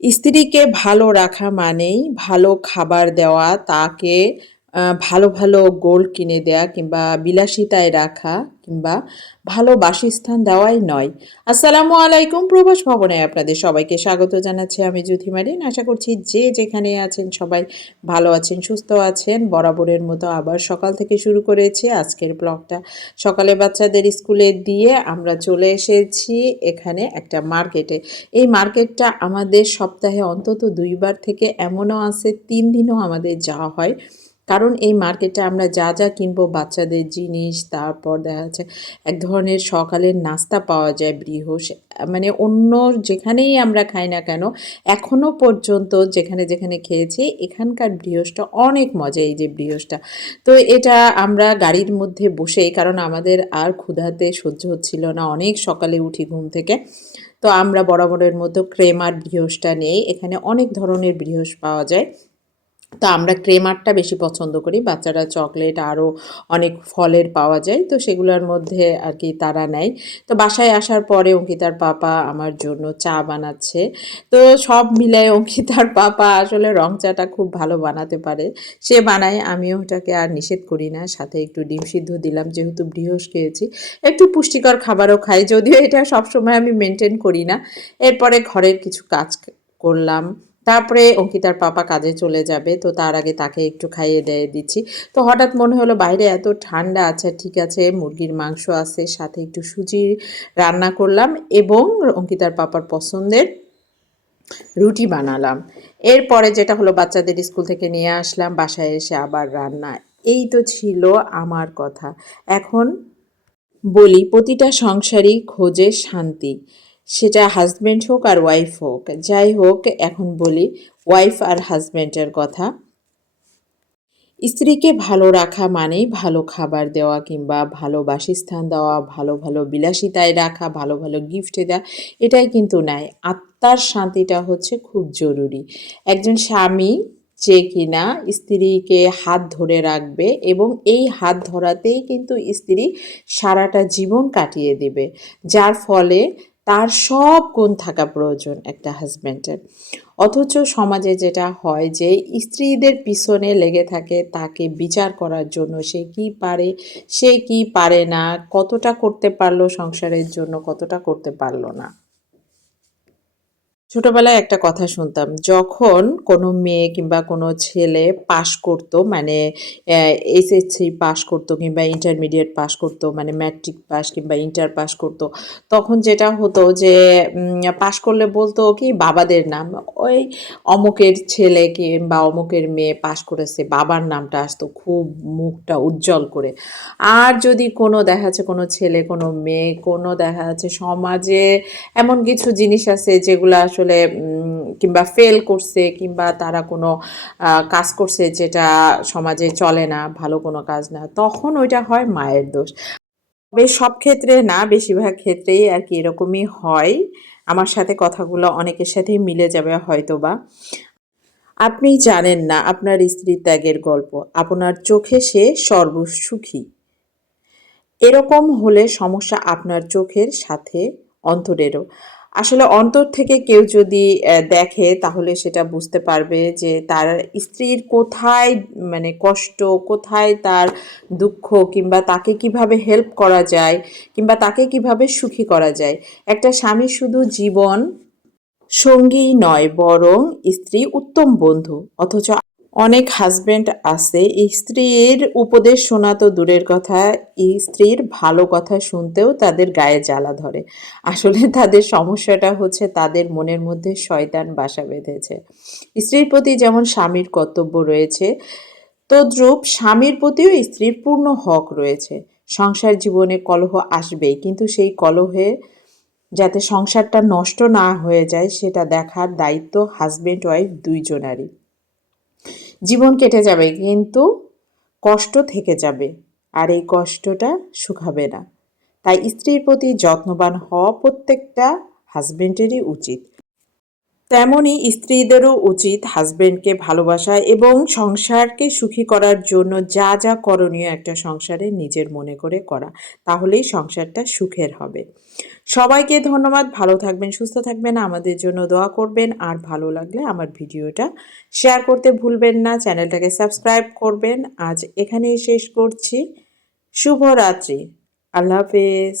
স্ত্রীকে ভালো রাখা মানেই ভালো খাবার দেওয়া, তাকে ভালো, ভালো গোল্ড কিনে দেয়া কিংবা বিলাসিতায় রাখা কিংবা ভালো বাসস্থান দেওয়াই নয়। আসসালামু আলাইকুম প্রবাস ভবনে আপনাদের সবাইকে স্বাগত জানাচ্ছি আমি জুথি মারিন। আশা করছি যে যেখানে আছেন সবাই ভালো আছেন, সুস্থ আছেন। বরাবরের মতো আবার সকাল থেকে শুরু করেছি আজকের ব্লগটা। সকালে বাচ্চাদের স্কুলে দিয়ে আমরা চলে এসেছি এখানে একটা মার্কেটে। এই মার্কেটটা আমাদের সপ্তাহে অন্তত দুইবার থেকে এমনও আছে তিন দিনও আমাদের যাওয়া হয়। কারণ এই মার্কেটে আমরা যা, যা কিনবো বাচ্চাদের জিনিস, তারপর দেখা যাচ্ছে এক ধরনের সকালের নাস্তা পাওয়া যায় ব্রিহস। মানে অন্য যেখানেই আমরা খাই না কেন, এখনও পর্যন্ত যেখানে, যেখানে খেয়েছি এখানকার ব্রিহসটা অনেক মজা এই যে ব্রিহসটা। তো এটা আমরা গাড়ির মধ্যে বসেই কারণ আমাদের আর ক্ষুধাতে সহ্য হচ্ছিল না, অনেক সকালে উঠি ঘুম থেকে। তো আমরা বরাবরের মতো ক্রেমার ব্রিহসটা নেই। এখানে অনেক ধরনের ব্রিহস পাওয়া যায়। তো আমরা ক্রেমারটা বেশি পছন্দ করি। বাচ্চারা চকলেট আরও অনেক ফলের পাওয়া যায়, তো সেগুলোর মধ্যে আর কি তারা নেয়। তো বাসায় আসার পরে অঙ্কিতার পাপা আমার জন্য চা বানাচ্ছে। তো সব মিলায় অঙ্কিতার পাপা আসলে রং চাটা খুব ভালো বানাতে পারে। সে বানায়, আমিও ওটাকে আর নিষেধ করি না। সাথে একটু ডিম সিদ্ধ দিলাম, যেহেতু বৃহস খেয়েছি। একটু পুষ্টিকর খাবারও খাই, যদিও এটা সবসময় আমি মেনটেন করি না। এরপরে ঘরের কিছু কাজ করলাম। তারপরে অঙ্কিতার পাপা কাজে চলে যাবে, তো তার আগে তাকে একটু খাইয়ে দিয়ে দিচ্ছি। তো হঠাৎ মনে হলো বাইরে এত ঠান্ডা আছে, ঠিক আছে, মুরগির মাংস আছে, সাথে একটু সুজি রান্না করলাম এবং অঙ্কিতার পাপার পছন্দের রুটি বানালাম। এরপরে যেটা হলো বাচ্চাদের স্কুল থেকে নিয়ে আসলাম, বাসায় এসে আবার রান্না। এই তো ছিল আমার কথা। এখন বলি, প্রতিটা সংসারই খোঁজে শান্তি। সেটা হাজব্যান্ড হোক আর ওয়াইফ হোক। যাই হোক, এখন বলি ওয়াইফ আর হাজব্যান্ডের কথা। স্ত্রীকে ভালো রাখা মানেই ভালো খাবার দেওয়া কিংবা ভালো বাসস্থান দেওয়া, ভালো ভালো বিলাসিতায় রাখা, ভালো ভালো গিফট দেওয়া, এটাই কিন্তু নাই। আত্মার শান্তিটা হচ্ছে খুব জরুরি। একজন স্বামী যে কিনা স্ত্রীকে হাত ধরে রাখবে এবং এই হাত ধরাতেই কিন্তু স্ত্রী সারাটা জীবন কাটিয়ে দেবে। যার ফলে তার সব গুণ থাকা প্রয়োজন একটা হাজব্যান্ডের অথচ সমাজে যেটা হয় যে, স্ত্রীদের পিছনে লেগে থাকে তাকে বিচার করার জন্য সে কি পারে, সে কি পারে না, কতটা করতে পারল সংসারের জন্য, কতটা করতে পারল না। ছোটবেলায় একটা কথা শুনতাম, যখন কোনো মেয়ে কিংবা কোনো ছেলে পাশ করত মানে এসএসসি পাশ করতো কিংবা ইন্টারমিডিয়েট পাশ করতো মানে ম্যাট্রিক পাস কিংবা ইন্টার পাস করতো, তখন যেটা হতো যে পাশ করলে বলতো কি, বাবাদের নাম। ওই অমুকের ছেলে কিংবা অমুকের মেয়ে পাশ করেছে, বাবার নামটা আসতো খুব মুখটা উজ্জ্বল করে। আর যদি কোনো দেখা যাচ্ছে কোনো ছেলে, কোনো মেয়ে, কোনো দেখা যাচ্ছে সমাজে এমন কিছু জিনিস আছে যেগুলো আসলে কিংবা ফেল করছে, কিংবা তারা কোনো কাজ করছে যেটা সমাজে চলে না, ভালো কোনো কাজ না, তখন ওইটা হয় মায়ের দোষ। তবে সব ক্ষেত্রে না, বেশিরভাগ ক্ষেত্রেই আর কি এরকমই হয়। আমার সাথে কথাগুলো অনেকের সাথেই মিলে যাবে হয়তো বা আপনি জানেন না আপনার স্ত্রী ত্যাগের গল্প, আপনার চোখে সে সর্বসুখী। এরকম হলে সমস্যা আপনার চোখের সাথে অন্তরেরও। আসলে অন্তর থেকে কেউ যদি দেখে তাহলে সেটা বুঝতে পারবে যে তার স্ত্রীর কোথায় মানে কষ্ট, কোথায় তার দুঃখ কিংবা তাকে কীভাবে হেল্প করা যায় কিংবা তাকে কীভাবে সুখী করা যায়। একটা স্বামী শুধু জীবন সঙ্গী নয়, বরং স্ত্রী উত্তম বন্ধু, অথচ অনেক হাজব্যান্ড আছে। স্ত্রীর উপদেশ শোনা তো দূরের কথা। স্ত্রীর ভালো কথা শুনতেও তাদের গায়ে জ্বালা ধরে। আসলে তাদের সমস্যাটা হচ্ছে তাদের মনের মধ্যে শয়তান বাসা বেঁধেছে। স্ত্রীর প্রতি যেমন স্বামীর কর্তব্য রয়েছে, তদ্রূপ স্বামীর প্রতিও স্ত্রীর পূর্ণ হক রয়েছে। সংসার জীবনে কলহ আসবেই, কিন্তু সেই কলহে যাতে সংসারটা নষ্ট না হয়ে যায়, সেটা দেখার দায়িত্ব হাজব্যান্ড ওয়াইফ দুইজনারই। জীবন কেটে যাবে, কিন্তু কষ্ট থেকে যাবে। আর এই কষ্টটা শুকাবে না। তাই স্ত্রীর প্রতি যত্নবান হওয়া প্রত্যেকটা হাজবেন্ডেরই উচিত। তেমনই স্ত্রীদেরও উচিত হাজব্যান্ডকে ভালোবাসা এবং সংসারকে সুখী করার জন্য যা যা করণীয় একটা সংসারে নিজের মনে করে করা, তাহলেই সংসারটা সুখের হবে। সবাইকে ধন্যবাদ, ভালো থাকবেন, সুস্থ থাকবেন, আমাদের জন্য দোয়া করবেন, আর ভালো লাগলে আমার ভিডিওটা শেয়ার করতে ভুলবেন না, চ্যানেলটাকে সাবস্ক্রাইব করবেন। আজ এখানেই শেষ করছি। শুভরাত্রি, আল্লাহ হাফেজ।